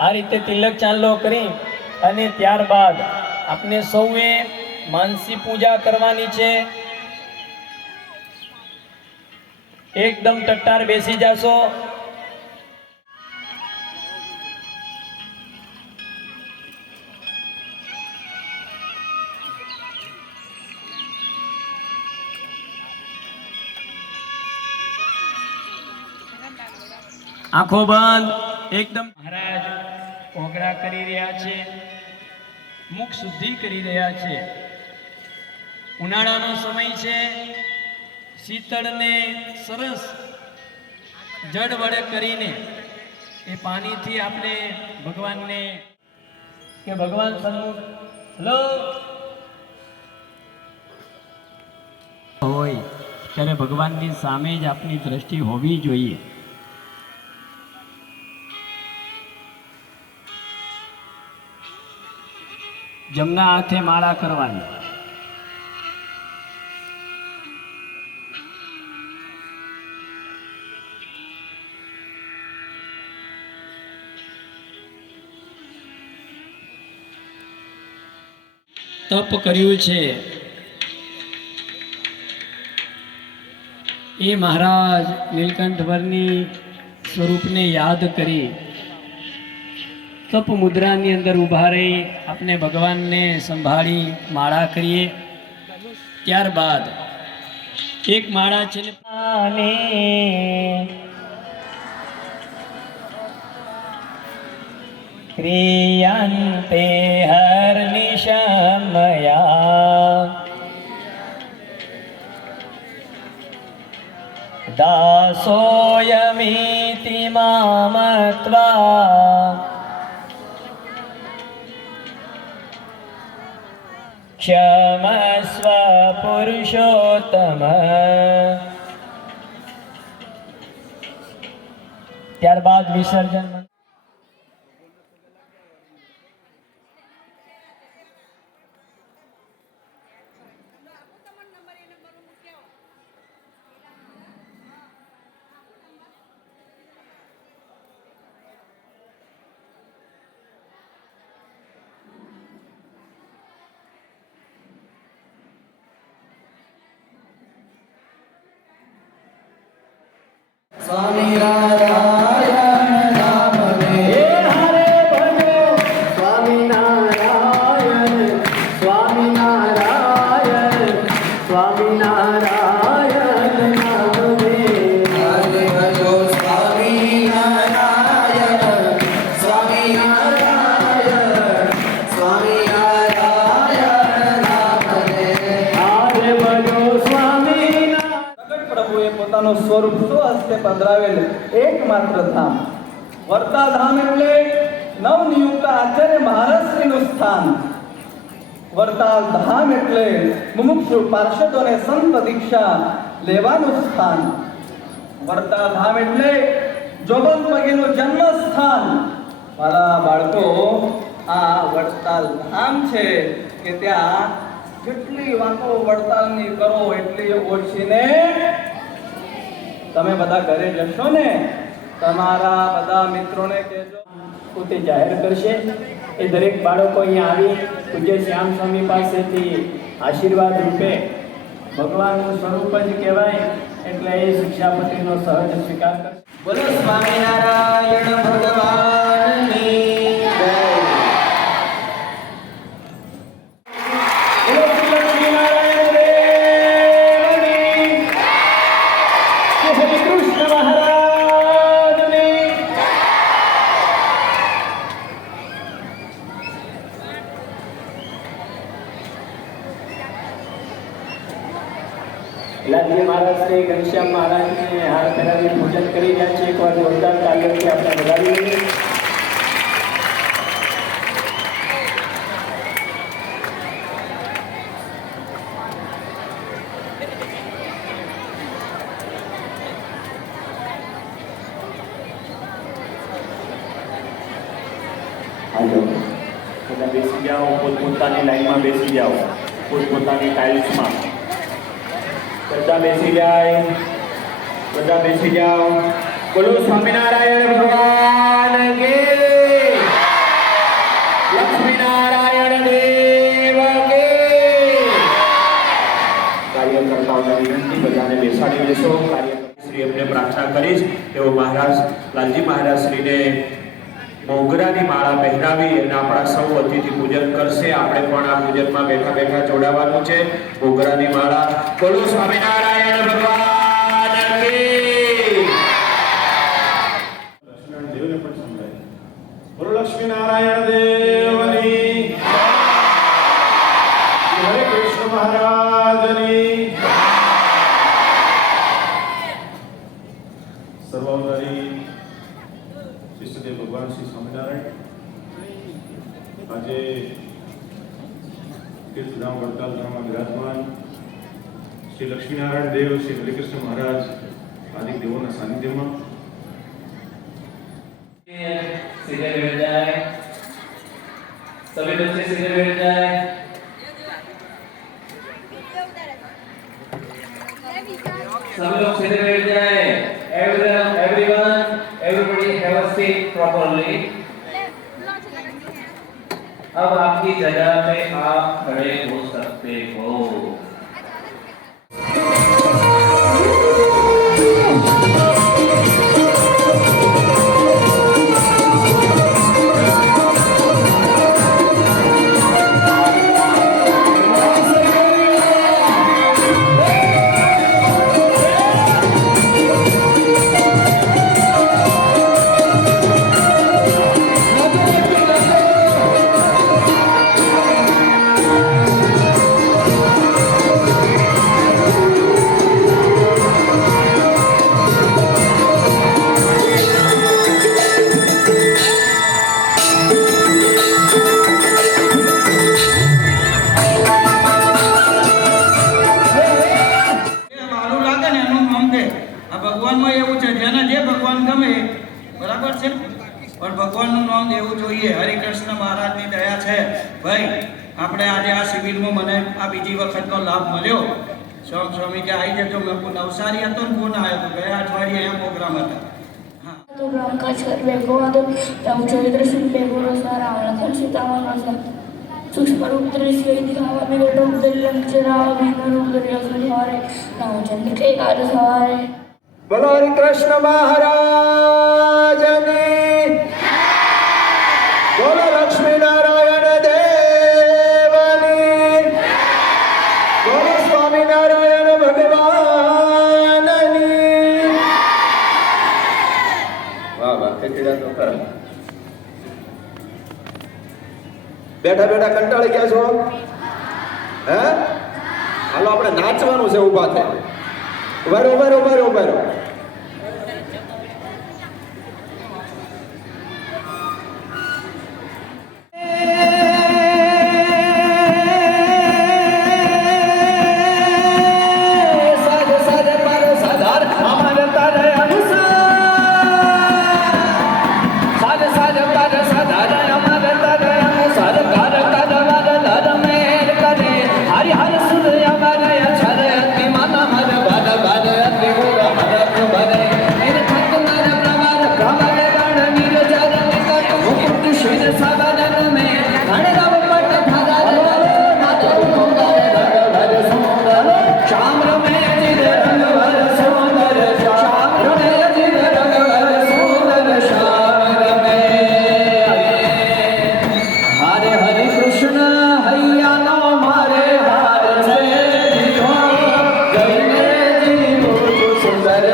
આ રીતે તિલક ચાંદલો કરી અને ત્યારબાદ આપણે સૌએ માનસી પૂજા કરવાની છે। એકદમ ટટ્ટાર બેસી જાશો। आँखों बंद एकदम। महाराज कोगड़ा करी रह्या छे, मुख शुद्धि करी रह्या छे। उनाळानो समय छे, शीतल ने सरस जड़ वड़े करीने ए पानी थी आपने भगवान ने के भगवान सन्मुख लो होय त्यारे भगवान की सामे ज आपनी दृष्टि होवी जोईए। जमना हाथे माळा करवानी। तप कर्યું છે એ મહારાજ નીલકંઠવરની સ્વરૂપને યાદ કરી तप मुद्रा नी अंदर उभा रही अपने भगवान ने संभाળી माळा करिए। त्यारबाद एक माळा छे क्रियन्ते हर्निशमया दासोऽयमिति मामत्वा क्षमस्व पुरुषोत्तम। त्यारबाद विसर्जन। स्वामी नारायण नाम में हरे भजो। स्वामी नारायण स्वामी नारायण स्वामी नारायण नाम में हरे भजो। स्वामी नारायण स्वामी नारायण स्वामी नारायण नाम में हरे भजो। स्वामी प्रगट प्रभुए પોતાનો સ્વરૂપ સ્વહસ્તે પધરાવેલ એકમાત્ર ધામ વર્તા ધામ એટલે નવનિયુક્ત આચાર્ય મહારાજશ્રીનું સ્થાન। વરતાલ ધામ એટલે મુમુક્ષુ પાર્ષદોને સંત દીક્ષા લેવાનું સ્થાન। વરતાલ ધામ એટલે જોગન પગીનું જન્મસ્થાન। મારા બાળકો આ વડતાલ ધામ છે કે ત્યાં જેટલી વાતો વડતાલની કરો એટલી ઓછી ને તમે બધા ઘરે જશો ને તમારા બધા મિત્રોને કહેજો પોતે જાહેર કરશે। એ દરેક બાળકો અહીંયા આવી પૂજ્ય શ્યામ સ્વામી પાસેથી આશીર્વાદ રૂપે ભગવાનનું સ્વરૂપ જ કહેવાય એટલે એ શિક્ષાપત્રીનો સહજ સ્વીકાર કરશે। બોલો સ્વામિનારાયણ ભગવાનની જય। લાલજી મહારાજ શ્રી ઘનશ્યામ મહારાજને હાર પહેરાવી પૂજન કરી રહ્યા છે। એકવાર જોરદાર તાલીઓથી આપણે વધાવી લઈએ। હાલો બધા બેસી જાઓ, પોતપોતાની લાઈનમાં બેસી જાઓ, પોતપોતાની ટાઇલ્સમાં બધા બેસી જાય, બધા બેસી જાઓ। બોલો સ્વામિનારાયણ ભગવાન કે પ્રાર્થના કરીશ. તેઓ મહારાજ લાલજી મહારાજ શ્રીને મોગરાની માળા પહેરાવી અને આપણા સૌ અતિથિ પૂજન કરશે. આપણે પણ આ પૂજનમાં બેઠા બેઠા જોડાવાનું છે. મોગરાની માળા. બોલો સ્વામિનારાયણ ભગવાન કી. લક્ષ્મીનારાયણ દેવને પણ સમજાય. બોલો લક્ષ્મીનારાયણ દેવની હરે કૃષ્ણ મહારાજની સર્વાવતારી શિષ્ટદેવ ભગવાન શ્રી સ્વામિનારાયણ આજે તીર્થધામ વડતાલ ધામમાં વિરાજમાન શ્રી લક્ષ્મીનારાયણ દેવ શ્રી હરિકૃષ્ણ મહારાજ આદિ દેવોના સાનિધ્યમાં सीधे बैठ जाए, सभी बच्चे सीधे बैठ जाए. सभी लोग सीधे बैठ जाए. Everybody have a seat properly. अब आपकी जगह पे आप खड़े हो सकते हो. ભગવાનમાં એવું છે જેને જે ભગવાન ગમે બરાબર છે પણ ભગવાનનું નામ લેવું જોઈએ. હરિકૃષ્ણ મહારાજની દયા છે ભાઈ. આપણે આજે આ શિબિરમાં મને આ બીજી વખતનો લાભ મળ્યો. સ્વામી કે આવી જજો. મેં નવસારી હતો ને ફોન આવ્યો હતો. ગયા અઠવાડિયે અહીંયા પ્રોગ્રામ હતા. तो ग्राम का छर बेगो तो चौधरी सिंह बेगो सारा लखन सीतावन रसा सूक्ष्म रूप दृश्य दिखावा में बेटो उदलम चरा भीम रूप दृश्य सहारे नाम चंद्र के कार्य सहारे. બોલો હરિકૃષ્ણ મહારાજની. બોલો લક્ષ્મીનારાયણ દેવની. બોલો સ્વામિનારાયણ ભગવાનની. વાહ વાહ, કેટલી તો કર. બેઠા બેઠા કંટાળી ગયા છો? હે? હાલો આપણે નાચવાનું છે. ઊભા થાય. ઉભા રહો, ઉભા રહો, ઉભા રહો, ઉભા રહો. સુંદર